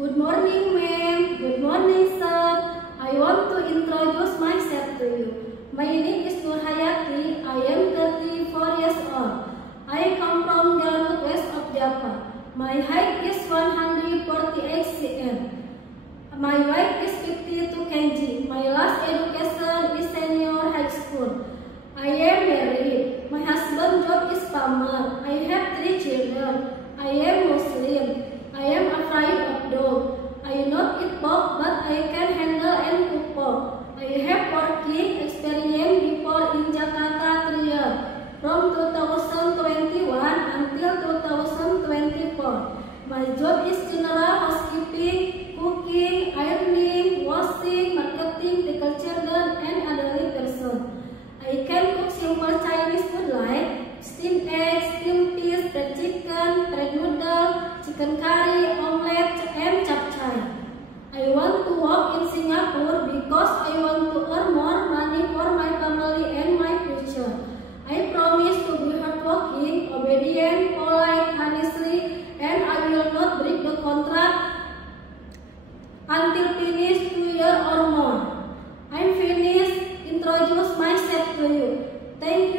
Good morning, ma'am. Good morning, sir. I want to introduce myself to you. My name is Nur Hayati. I am 34 years old. I come from Garut, west of Java. My height is 148 cm. My weight is 52 kg. My last education is senior high school. I am married. My husband's job is farmer. I have 3 children. I am Muslim. I am afraid of dog. I not eat pork, but I can handle and cook pork. I have working experience before in Jakarta 3 years, from 2021 until 2024. My job is general housekeeping, cooking, ironing, washing, marketing, taking children, and elderly person. I can cook simple Chinese food like steamed eggs, steamed fish, fried chicken, fried noodle, chicken curry, omelette, and chapchai. I want to work in Singapore because I want to earn more money for my family and my future. I promise to be hardworking, obedient, polite, honestly, and I will not break the contract until finish 2 years or more. I'm finished. Introduce myself to you. Thank